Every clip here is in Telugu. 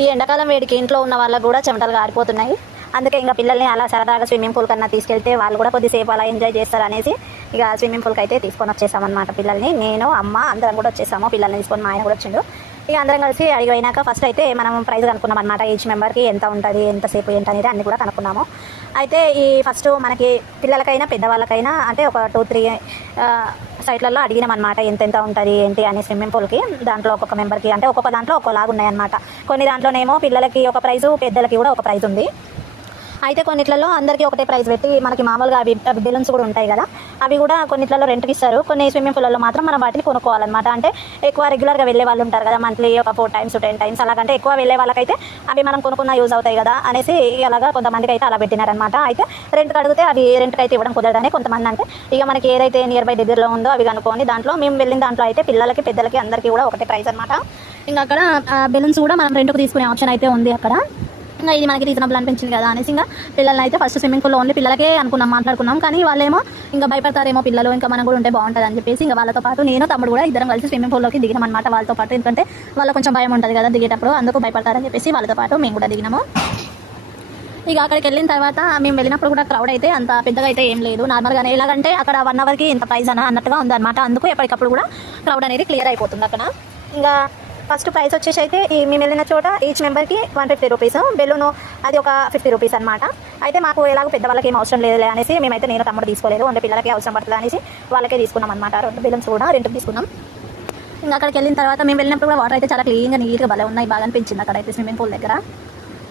ఈ ఎండాకాలం వేడికి ఇంట్లో ఉన్న వాళ్ళకు కూడా చెమటలు గారిపోతున్నాయి. అందుకే ఇంకా పిల్లల్ని అలా సరదాగా స్విమ్మింగ్ పూల్ కన్నా తీసుకెళ్తే వాళ్ళు కూడా కొద్దిసేపు అలా ఎంజాయ్ చేస్తారు అనేసి ఇక స్విమ్మింగ్ పూల్కి అయితే తీసుకొని వచ్చేసామన్నమాట. పిల్లల్ని నేను అమ్మ అందరం కూడా వచ్చేసాము. పిల్లల్ని తీసుకొని మా ఆయన కూడా వచ్చిండు. ఇక అందరం కలిసి అడిగిపోయినాక ఫస్ట్ అయితే మనం ప్రైజ్ కనుక్కున్నాం అనమాట. ఈచ్ మెంబర్కి ఎంత ఉంటుంది, ఎంతసేపు ఏంటనేది అన్ని కూడా కనుక్కున్నాము. అయితే ఈ ఫస్ట్ మనకి పిల్లలకైనా పెద్దవాళ్ళకైనా అంటే ఒక 2-3 సైట్లలో అడిగినాం అనమాట. ఎంత ఉంటుంది ఏంటి అని స్విమ్మింగ్ పూల్కి. దాంట్లో ఒక్కొక్క మెంబర్కి అంటే ఒక్కొక్క దాంట్లో ఒక్కోలాగా ఉన్నాయన్నమాట. కొన్ని దాంట్లోనేమో పిల్లలకి ఒక ప్రైజు, పెద్దలకి కూడా ఒక ప్రైజ్ ఉంది. అయితే కొన్నిట్లలో అందరికీ ఒకటే ప్రైస్ పెట్టి మనకి మామూలుగా అవి బెలూన్స్ కూడా ఉంటాయి కదా, అవి కూడా కొన్నిట్లలో రెంట్కి ఇస్తారు. కొన్ని స్విమ్మింగ్ పూల్లో మాత్రం మనం వాటిని కొనుక్కోవాలన్నమాట. అంటే ఎక్కువ రెగ్యులర్గా వెళ్ళే వాళ్ళు ఉంటారు కదా, మంత్లీ ఒక 4 times 10 times అలాగంటే ఎక్కువ వెళ్ళే వాళ్ళకైతే అవి మనం కొనుక్కున్న యూజ్ అవుతాయి కదా అనేసి అలాగా కొంతమందికి అయితే అలా పెట్టినారనమాట. అయితే రెంట్కి అడిగితే అవి రెంట్కి అయితే ఇవ్వడం కుదరదని కొంతమంది అంటే ఇక మనకి ఏదైతే నియర్ బై దగ్గరలో ఉందో అవి కనుక్కొని దాంట్లో మేము వెళ్ళిన దాంట్లో అయితే పిల్లలకి పెద్దలకి అందరికీ కూడా ఒకటే ప్రైస్ అనమాట. ఇంకా అక్కడ బెలూన్స్ కూడా మనం రెంట్కి తీసుకునే ఆప్షన్ అయితే ఉంది అక్కడ. ఇంకా ఇది మనకి రీజనబుల్ అనిపించింది కదా అనేసి ఇంకా పిల్లల్ని అయితే ఫస్ట్ స్విమ్మింగ్ పూల్లో ఓన్లీ పిల్లలకే మాట్లాడుకున్నాం. కానీ వాళ్ళేమో ఇంకా భయపడతారేమో పిల్లలు, ఇంకా మనం కూడా ఉంటే బాగుంటుంది అని చెప్పేసి ఇంకా వాళ్ళతో పాటు నేను తమ్ముడు కూడా ఇద్దరం కలిసి స్విమ్మింగ్ పూల్లోకి దిగినాం అనమాట వాళ్ళతో పాటు. ఎందుకంటే వాళ్ళకి కొంచెం భయం ఉంటుంది కదా దిగేటప్పుడు, అందుకు భయపడతారని చెప్పేసి వాళ్ళతో పాటు మేము కూడా దిగినాము. ఇక అక్కడికి వెళ్ళిన తర్వాత మేము వెళ్ళినప్పుడు కూడా క్రౌడ్ అయితే అంత పెద్దగా అయితే ఏం లేదు, నార్మల్గానే. ఎలాగంటే అక్కడ 1 hourకి ఇంత ప్రైస్ అన్నట్టుగా ఉందన్నమాట. అందుకు ఎప్పటికప్పుడు కూడా క్రౌడ్ అనేది క్లియర్ అయిపోతుంది అక్కడ. ఇంకా ఫస్ట్ ప్రైస్ వచ్చేసి అయితే మేము వెళ్ళిన చోట ఈచ్ మెంబర్కి 150 రూపీస్, బెలూను అది ఒక 50 రూపీస్ అనమాట. అయితే మాకు ఎలాగో పెద్దవాళ్ళకి ఏం అవసరం లేదులే అనేసి మేమైతే నేను తమ్ముడు తీసుకోలేదు, అంటే పిల్లలకి అవసరం పడుతుంది అనేసి వాళ్ళకే తీసుకున్నాం అనమాట. 2 బెలూన్స్ కూడా రెంట్కి తీసుకున్నాం. ఇంకా అక్కడికి వెళ్ళిన తర్వాత మేము వెళ్ళినప్పుడు కూడా వాటర్ అయితే చాలా క్లీన్గా నీట్గా భలే ఉన్నాయి, బాగా అనిపించింది అక్కడైతే స్విమ్మింగ్ పూల్ దగ్గర.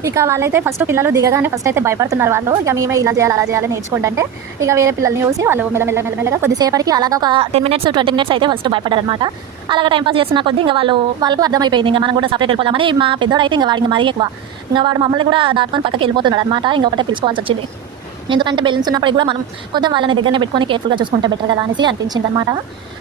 ఇక వాళ్ళైతే ఫస్ట్ పిల్లలు దిగగానే ఫస్ట్ అయితే భయపడుతున్నారు వాళ్ళు. ఇక మేమే ఇలా చేయాలి అలా చేయాలి నేర్చుకోండి అంటే ఇక వేరే పిల్లల్ని చూసి వాళ్ళు మెల్లమెల్లగా కొద్దిసేపటికి అలాగా ఒక 10 minutes 20 minutes అయితే ఫస్ట్ భయపడ్డారు అనమాట. అలాగా టైంపాస్ చేస్తున్న కొద్ది ఇంకా వాళ్ళకు అర్థమైపోయింది ఇంకా మనం కూడా సపరేట్ వెళ్ళిపోదామని. మా పెద్దోడు అయితే ఇంకా వాడికి మరీ ఎక్కువ, ఇంకా వాడు మమ్మల్ని కూడా దాటుకొని పక్కకి వెళ్ళిపోతున్నాడు అనమాట. ఇంకొకటే పిలుచుకోవాల్సి వచ్చింది. ఎందుకంటే బెలూన్స్ ఉన్నప్పుడు కూడా మనం కొంచెం వాళ్ళని దగ్గరనే పెట్టుకొని కేర్ఫుల్గా చూసుకుంటే బెటర్ కదా అనేసి అనిపించింది అనమాట.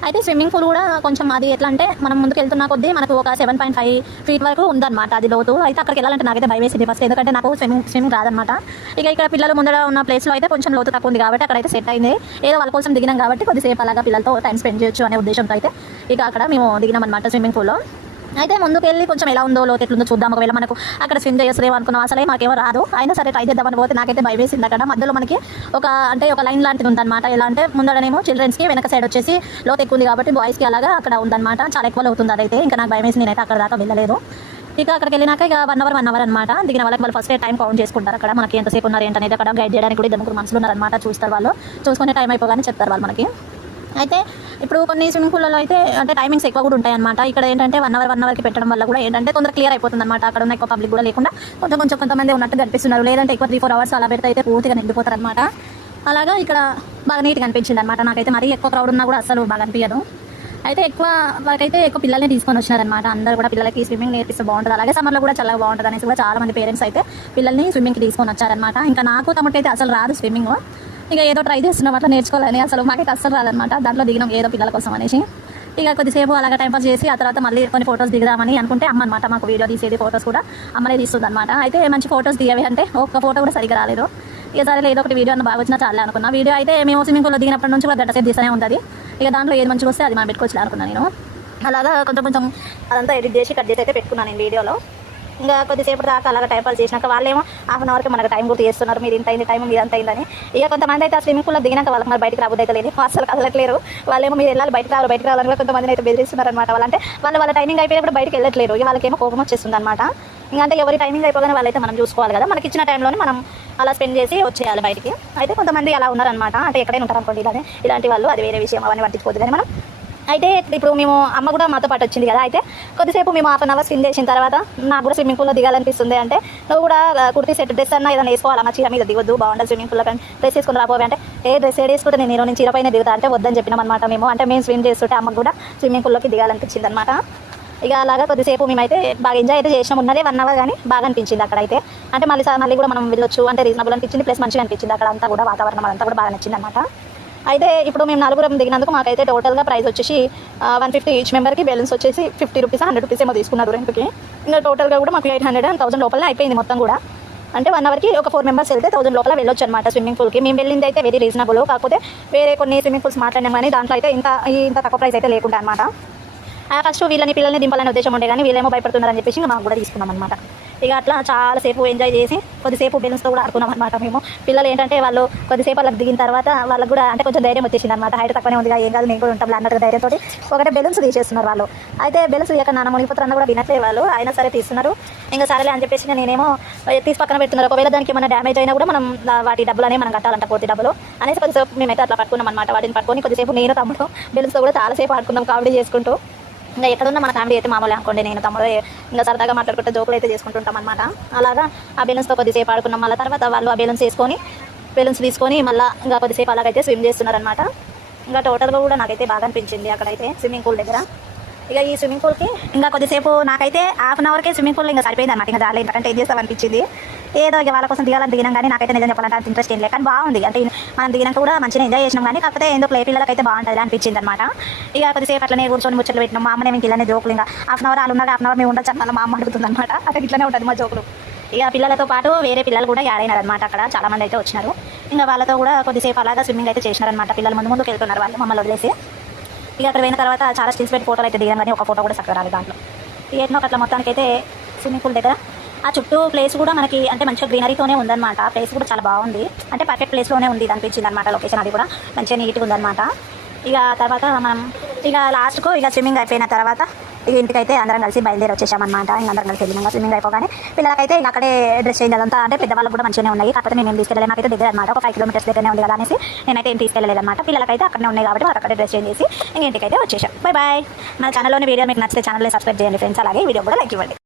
అయితే స్విమ్మింగ్ పూల్ కూడా కొంచెం అది ఎట్లా అంటే మనం ముందుకు వెళ్తున్న కొద్దీ మనకు ఒక 7.5 feet వరకు ఉందన్నమాట అది లోతు. అయితే అక్కడికి వెళ్ళాలంటే నాకైతే భయం వేసింది ఫస్ట్, ఎందుకంటే నాకు స్విమ్మింగ్ రాదనమాట. ఇక ఇక్కడ పిల్లలు ముందర ఉన్న ప్లేస్లో అయితే కొంచెం లోతు తక్కువ ఉంది కాబట్టి అక్కడైతే సెట్ అయింది. ఏదో వాళ్ళ కోసం దిగినాం కాబట్టి కొద్దిసేపు అలాగా పిల్లలతో టైం స్పెండ్ చేయొచ్చు అనే ఉద్దేశంతో అయితే ఇక అక్కడ మేము దిగినాం అనమాట స్విమ్మింగ్ పూల్లో. అయితే ముందుకు వెళ్ళి కొంచెం ఎలా ఉందో లోతు ఎట్లుందో చూద్దాం, ఒకవేళ మనకు అక్కడ స్విమ్ చేసేదేమో అనుకున్నాం. అసలే మాకేమో రాదు, అయినా సరే ట్రై చేద్దామని పోతే నాకైతే భయం వేసింది. అక్కడ మధ్యలో మనకి ఒక లైన్ లాంటిది ఉందన్నమాట. ఎలా అంటే ముందరనేమో చిల్డ్రన్స్కి, వెనక సైడ్ వచ్చేసి లోతు ఎక్కువ ఉంది కాబట్టి బాయ్స్కి అలాగా అక్కడ ఉందన్నమాట. చాలా ఎక్కువ అవుతుంది అదైతే. ఇంకా నాకు భయం వేసి నేనైతే అక్కడ దాకా వెళ్ళలేదు. ఇక అక్కడికి వెళ్ళినాక ఇక 1 hour అనమాట. దిగిన వాళ్ళకి వాళ్ళు ఫస్ట్ టైం కౌంట్ చేసుకుంటారు అక్కడ, మనకి ఎంతసేపు ఉన్నారు ఏంటనేది అక్కడ గైడ్ చేయడానికి కూడా 2-3 మనుషులు ఉన్నారనమాట. చూస్తారు వాళ్ళు, చూసుకునే టైం అయిపోగానే చెప్తారు వాళ్ళు మనకి. అయితే ఇప్పుడు కొన్ని స్విమ్మింగ్ పూల్లో అయితే అంటే టైమింగ్స్ ఎక్కువ కూడా ఉంటాయి అనమాట. ఇక్కడ ఏంటంటే 1 hourకి పెట్టడం వల్ల కూడా ఏంటంటే తొందరగా క్లియర్ అయిపోతుంది అనమాట. అక్కడ ఉన్న ఎక్కువ పబ్లిక్ కూడా లేకుండా కొంతమంది ఉన్నట్టు కనిపిస్తున్నారు. లేదంటే ఎక్కువ 3-4 hours అలా పెడితే అయితే పూర్తిగా నిండిపోతారు అనమాట. అలాగా ఇక్కడ బాగా నీట్గా అనిపించింది అనమాట నాకైతే. మరీ ఎక్కువ క్రౌడ్ ఉన్నా కూడా అసలు బాగా అనిపించదు. అయితే వాళ్ళకైతే ఎక్కువ పిల్లల్ని తీసుకొని వచ్చినారనమాట. అందరూ కూడా పిల్లలకి స్విమ్మింగ్ నేర్పిస్తే బాగుంటుంది, అలాగే సమ్మర్లో కూడా చాలా బాగుంటుంది అనేసి కూడా చాలా మంది పేరెంట్స్ అయితే పిల్లల్ని స్విమ్మింగ్కి తీసుకొని వచ్చారనమాట. ఇంకా నాకు తమకైతే అసలు రాదు స్విమ్మింగ్, ఇక ఏదో ట్రై చేస్తున్నాం అట్లా నేర్చుకోవాలని. అసలు మాకైతే అస్సలు రాదనమాట. దాంట్లో దిగినాం ఏదో పిల్లల కోసం అనేసి. ఇక కొద్దిసేపు అలాగా టైంపాస్ చేసి ఆ తర్వాత మళ్ళీ కొన్ని ఫొటోస్ దిగుదామని అనుకుంటే అమ్మ అనమాట మాకు వీడియో తీసేది, ఫొటోస్ కూడా అమ్మనే తీస్తుంది అనమాట. అయితే మంచి ఫొటోస్ దిగవి అంటే ఒక్క ఫోటో కూడా సరిగ్గా రాలేదు. ఇక సరే ఏదో ఒకటి వీడియో అన్న బాగా వచ్చినా చాలా అనుకున్నా. వీడియో అయితే మేము స్విమ్మింగ్ పూల్లో దిగినప్పటి నుంచి కూడా గంట సేపు తీస్తూనే ఉంటుంది. ఇక దాంట్లో ఏది మంచిగా వస్తే అది మనం పెట్టుకోవచ్చు అనుకున్నాను నేను. అలాగా కొంచెం అదంతా ఎడిట్ చేసి కట్ చేసి అయితే పెట్టుకున్నాను నేను వీడియోలో. ఇంకా కొద్దిసేపు దాకా అలాగా టైంపాస్ చేసినాక వాళ్ళేమో 1/2 hourకి మనకు టైం గుర్తు చేస్తున్నారు, మీరు ఇంత అయింది టైం, మీరు అంత అయిందని. ఇక కొంతమంది అయితే ఆ స్విమ్మింగ్ పూల్లో దిగినాక వాళ్ళకి మరి బయటకు రాబోద్దు అయితే లేదు, అసలు కదలట్లేరు. వాళ్ళేమో మీరు వెళ్ళాలి బయటకు రావాలని కూడా కొంతమందిని అయితే బెదిరిస్తున్నారు అనమాట. వాళ్ళంటే వాళ్ళ టైమింగ్ అయిపోయినప్పుడు బయటకు వెళ్ళట్లేరు. ఇక వాళ్ళకేమో కోపం వచ్చేస్తుంది అనమాట. ఇంకా అంటే ఎవరి టైమింగ్ అయిపోగానే వాళ్ళైతే మనం చూసుకోవాలి కదా, మనకి ఇచ్చిన టైంలోనే మనం అలా స్పెండ్ చేసి వచ్చేయాలి బయటికి. అయితే కొంతమంది అలా ఉన్నారనమాట. అంటే ఎక్కడైనా ఉంటారు అనుకోండి ఇలాంటి వాళ్ళు, అది వేరే విషయం, అవన్నీ పట్టించుకోవద్దు. కానీ మనం అయితే ఇప్పుడు మేము అమ్మ కూడా మాతో పాటు వచ్చింది కదా. అయితే కొద్దిసేపు మేము 1/2 hour స్విమ్ చేసిన తర్వాత నాకు కూడా స్విమ్మింగ్ పూల్లో దిగాలనిపిస్తుంది. అంటే నువ్వు కూడా కుర్తీ సెట్ డ్రెస్ అన్నా ఏదైనా వేసుకోవాలి, మా చీర మీద దిగొద్దు, బాగుంటుంది స్విమ్మింగ్ పూల్లో కానీ డ్రెస్ వేసుకుని రాబోవే అంటే డ్రెస్ వేసుకుంటే నేను చీర పైన దిగుతా అంటే వద్దని చెప్పినాం అనమాట మేము. అంటే మేము స్విమ్ చేస్తుంటే అమ్మకు కూడా స్విమ్మింగ్ పూల్లోకి దిగాలనిపించింది అనమాట. ఇక అలాగా కొద్దిసేపు మేమైతే బాగా ఎంజాయ్ అయితే చేసినాం. ఉన్నదే 1 hour కానీ బాగా అనిపించింది అక్కడైతే. అంటే మళ్ళీ కూడా మనం వెళ్ళొచ్చు అంటే రీజనబుల్ అనిపించింది, ప్లస్ మంచిగా అనిపించింది అక్కడ అంతా కూడా. వాతావరణం అంతా కూడా బాగా నచ్చింది అనమాట. అయితే ఇప్పుడు మేము 4 దిగినందుకు మాకైతే టోటల్గా ప్రైస్ వచ్చేసి 150 ఈచ్ మెంబర్కి. బెలూన్స్ వచ్చేసి 50 రూపీస్ 100 రూపీస్ ఏమో తీసుకున్నారు రెంట్కి. ఇంకా టోటల్గా కూడా మాకు 800 and 1000 లోపలనే అయిపోయింది మొత్తం కూడా. అంటే 1 hourకి ఒక 4 members వెళ్తే 1000 లోపల వెళ్ళొచ్చు అనమాట స్విమ్మింగ్ పూల్కి. మేము వెళ్ళింది అయితే వెరీ రీజనబుల్. కాకపోతే వేరే కొన్ని స్విమ్మింగ్ పూల్స్ మాట్లాడినాం కానీ దాంట్లో అయితే ఇంత తక్కువ ప్రైస్ అయితే లేకుండా అనమాట. ఫస్ట్ పిల్లల్ని దింపాలనే ఉద్దేశం ఉండే కానీ వీళ్ళేమో భయపడుతున్నారని చెప్పేసి మాకు కూడా తీసుకున్నాం అనమాట. ఇక అట్లా చాలాసేపు ఎంజాయ్ చేసి కొద్దిసేపు బెలూన్స్తో కూడా ఆడుకున్నాం అనమాట మేము. పిల్లలు ఏంటంటే వాళ్ళు కొద్దిసేపు వాళ్ళకి దిగిన తర్వాత వాళ్ళకి కూడా అంటే కొంచెం ధైర్యం వచ్చేసింది అనమాట. హైట్ తక్కువనే ఉంది ఏం కాదు నేను కూడా ఉంటాం అన్నట్టు ధైర్యంతో ఒకటే బెలూన్స్ తీసేస్తున్నారు వాళ్ళు. అయితే బెలూన్స్ ఇక నాన్న మునిగిపోతారు అన్న కూడా వినట్లేదు వాళ్ళు, అయినా సరే తీస్తున్నారు. ఇంకా సరేలే అని చెప్పేసి నేనేమో తీసి పక్కన పెడుతున్నారు. ఒకవేళ దానికి ఏమైనా డ్యామేజ్ అయినా కూడా మనం వాటి డబ్బులు అనేవి మనం కట్టాలంట, పూర్తి డబ్బులు అనేసి కొద్దిసేపు మేమైతే అట్లా పట్టుకున్నాం అనమాట. వాటిని పట్టుకొని కొద్దిసేపు నేను తమ్ముడు బెలూన్స్తో కూడా చాలాసేపు ఆడుకున్నాం, కామెడీ చేసుకుంటూ. ఇంకా ఎక్కడున్నా మన ఫ్యామిలీ అయితే మామూలు అనుకోండి, నేను తమ్ముడు ఇంకా సరదాగా మాట్లాడుకుంటే జోకులు అయితే చేసుకుంటుంటాం అనమాట. అలాగా ఆ బెలూన్స్తో కొద్దిసేపు ఆడుకున్నాం. మళ్ళీ తర్వాత వాళ్ళు ఆ బెలూన్స్ తీసుకొని మళ్ళీ ఇంకా కొద్దిసేపు అలాగైతే స్విమ్ చేస్తున్నారనమాట. ఇంకా టోటల్గా కూడా నాకైతే బాగా అనిపించింది అక్కడైతే స్విమ్మింగ్ పూల్ దగ్గర. ఇక ఈ స్విమ్మింగ్ పూల్కి ఇంకా కొద్దిసేపు నాకైతే హాఫ్ అన్ అవర్కే స్విమ్మింగ్ పూల్ ఇంకా సరిపోయింది అనమాట. ఇంకా చాలా ఎందుకంటే ఏం చేస్తామనిపించింది. ఏదో ఇక వాళ్ళ కోసం దిగాం కానీ నాకైతే నిజం చెప్పాలంటే అంత ఇంట్రెస్ట్ ఏం లేదు, కానీ బాగుంది. అంటే మనం దిగినాక కూడా మంచిగా ఎంజాయ్ చేసినాం, కానీ కాకపోతే ఎందుకు ప్లే పిల్లలకైతే బాగుంటుంది అనిపించింది అనమాట. ఇక కొద్దిసేపు అట్లనే కూర్చొని ముచ్చట్లు పెట్టినాం. మా అమ్మనే మీకు ఇలానే జోకులు ఇంకా హాఫ్ అన్ అవర్ వాళ్ళు ఉన్నారు, హాఫ్ అన్ అవర్ మేము ఉండొచ్చు అని మా అమ్మ అడుగుతుంది అనమాట. అక్కడ ఇట్లనే ఉంటుంది మా జోకులు. ఇక పిల్లలతో పాటు వేరే పిల్లలు కూడా యాడ్ అయినారు అనమాట. అక్కడ చాలామంది అయితే వచ్చినారు. ఇంకా వాళ్ళతో కూడా కొద్దిసేపు అలాగా స్విమ్మింగ్ అయితే చేసినారనమాట. పిల్లలు ముందుకు వెళ్తున్నారు వాళ్ళు మమ్మల్ని వదిలేసి. ఇక అక్కడ పోయిన తర్వాత చాలా స్టిల్స్ పెట్టి ఫోటోలు అయితే దిగాం, కానీ ఒక ఫోటో కూడా చక్కగా రాలేదు దాంట్లో. ఏట్నో అట్లా మొత్తానికి అయితే స్విమ్మింగ్ పూల్ దగ్గర ఆ చుట్టూ ప్లేస్ కూడా మనకి అంటే మంచిగా గ్రీనరీతోనే ఉందన్నమాట. ప్లేస్ కూడా చాలా బాగుంది, అంటే పర్ఫెక్ట్ ప్లేస్లోనే ఉంది అనిపించింది అనమాట. లొకేషన్ అది కూడా మంచిగా నీట్గా ఉందన్నమాట. ఇక తర్వాత మనం ఇక లాస్ట్కు ఇక స్విమ్మింగ్ అయిపోయిన తర్వాత ఇక ఇంటికైతే అందరం కలిసి బయలుదేరి వచ్చేసామన్నమాట. ఇంక అందరం కలిసి వెళ్ళినాక స్విమ్మింగ్ అయిపోగానే పిల్లలకైతే ఇక అక్కడే డ్రెస్ చేంజ్ అదంతా అంటే పెద్దవాళ్ళకి కూడా మంచిగానే ఉన్నాయి. కాకపోతే మేము తీసుకెళ్ళలేదు, నాకైతే దగ్గర అనమాట, ఒక 5 కిలోమీటర్స్ దగ్గరనే ఉంది కదా అనేసి నేనైతే ఏం తీసుకెళ్ళలేదు అనమాట. పిల్లలకైతే అక్కడనే ఉన్నాయి కాబట్టి వాళ్ళకి అక్కడే డ్రెస్ చేంజ్ చేసి ఇంక ఇంటికైతే వచ్చేసాం. Bye bye. మన ఛానల్లోని వీడియో మీకు నచ్చితే ఛానల్ని సబ్స్క్రైబ్ చేయండి ఫ్రెండ్స్, అలాగే వీడియో కూడా లైక్ ఇవ్వండి.